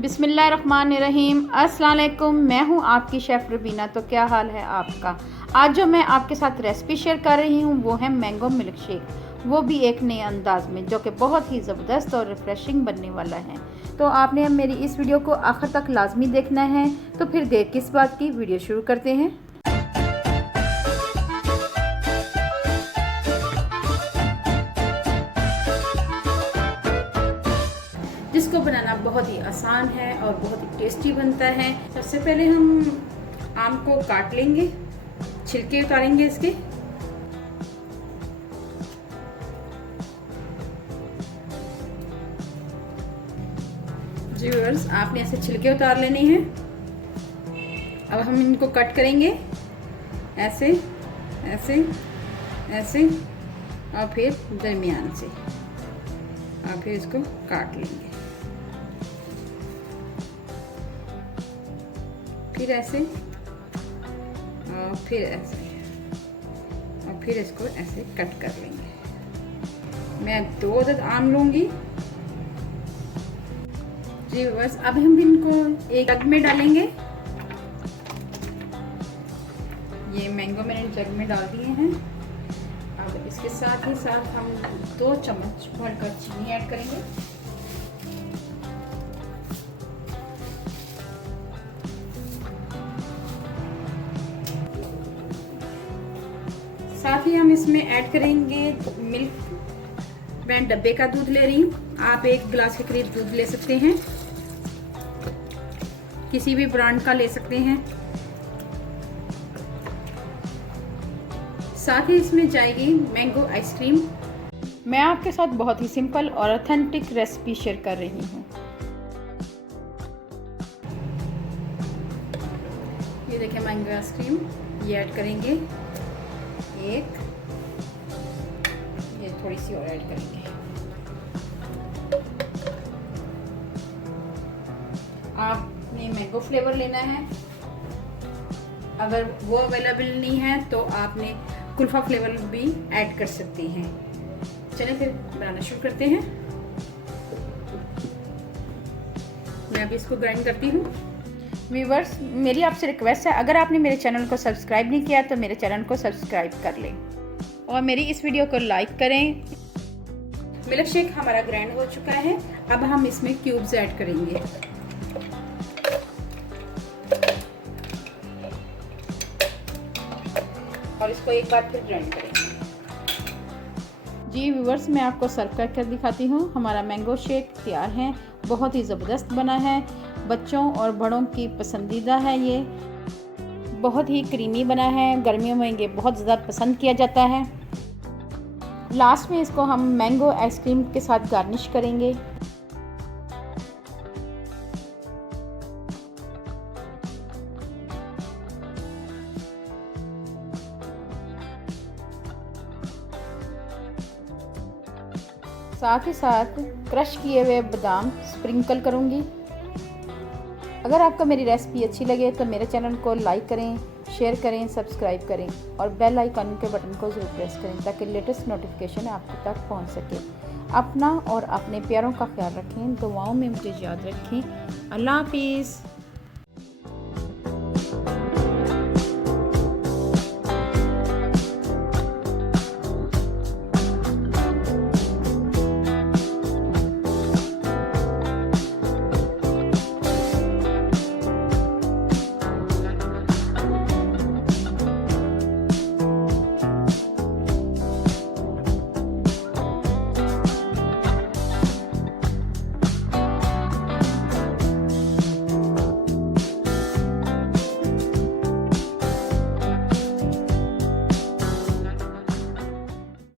बिस्मिल्लाहिर्रहमानिर्रहीम। अस्सलाम वालेकुम। मैं हूं आपकी शेफ़ रबीना। तो क्या हाल है आपका। आज जो मैं आपके साथ रेसिपी शेयर कर रही हूं वो है मैंगो मिल्क शेक, वो भी एक नए अंदाज में, जो कि बहुत ही ज़बरदस्त और रिफ़्रेशिंग बनने वाला है। तो आपने अब मेरी इस वीडियो को आखिर तक लाजमी देखना है। तो फिर देर किस बात की, वीडियो शुरू करते हैं। जिसको बनाना बहुत ही आसान है और बहुत ही टेस्टी बनता है। सबसे पहले हम आम को काट लेंगे, छिलके उतारेंगे इसके। जी व्यूअर्स, आपने ऐसे छिलके उतार लेने हैं। अब हम इनको कट करेंगे ऐसे ऐसे ऐसे और फिर दरमियान से, और फिर इसको काट लेंगे। फिर ऐसे और फिर ऐसे और फिर इसको ऐसे कट कर लेंगे। मैं 2 अदद आम लूंगी। जी बस, अब हम इनको एक जग में डालेंगे। ये मैंगो मैंने जग में डाल दिए हैं। अब इसके साथ ही साथ हम 2 चम्मच भरकर चीनी ऐड करेंगे। साथ ही हम इसमें ऐड करेंगे मिल्क। मैं डब्बे का दूध ले रही हूँ, आप 1 गिलास के करीब दूध ले सकते हैं, किसी भी ब्रांड का ले सकते हैं। साथ ही इसमें जाएगी मैंगो आइसक्रीम। मैं आपके साथ बहुत ही सिंपल और ऑथेंटिक रेसिपी शेयर कर रही हूँ। ये देखिए मैंगो आइसक्रीम, ये ऐड करेंगे एक, ये थोड़ी सी और ऐड करेंगे। आपने मैंगो फ्लेवर लेना है, अगर वो अवेलेबल नहीं है तो आपने कुल्फा फ्लेवर भी ऐड कर सकते हैं। चलिए फिर बनाना शुरू करते हैं। मैं अभी इसको ग्राइंड करती हूँ। व्यूअर्स, मेरी आपसे रिक्वेस्ट है, अगर आपने मेरे चैनल को सब्सक्राइब नहीं किया तो मेरे चैनल को सब्सक्राइब कर लें और मेरी इस वीडियो को लाइक करें। मिल्क शेक हमारा ग्राइंड हो चुका है। अब हम इसमें क्यूब्स ऐड करेंगे। और इसको एक बार फिर ग्राइंड करेंगे। जी व्यूअर्स, मैं आपको सर्व करके दिखाती हूँ। हमारा मैंगो शेक तैयार है, बहुत ही ज़बरदस्त बना है, बच्चों और बड़ों की पसंदीदा है। ये बहुत ही क्रीमी बना है, गर्मियों में ये बहुत ज़्यादा पसंद किया जाता है। लास्ट में इसको हम मैंगो आइसक्रीम के साथ गार्निश करेंगे। साथ ही साथ क्रश किए हुए बादाम स्प्रिंकल करूँगी। अगर आपको मेरी रेसिपी अच्छी लगे तो मेरे चैनल को लाइक करें, शेयर करें, सब्सक्राइब करें और बेल आइकन के बटन को ज़रूर प्रेस करें ताकि लेटेस्ट नोटिफिकेशन आप तक पहुंच सके। अपना और अपने प्यारों का ख्याल रखें, दुआओं में मुझे याद रखें। अल्लाह हाफिज़।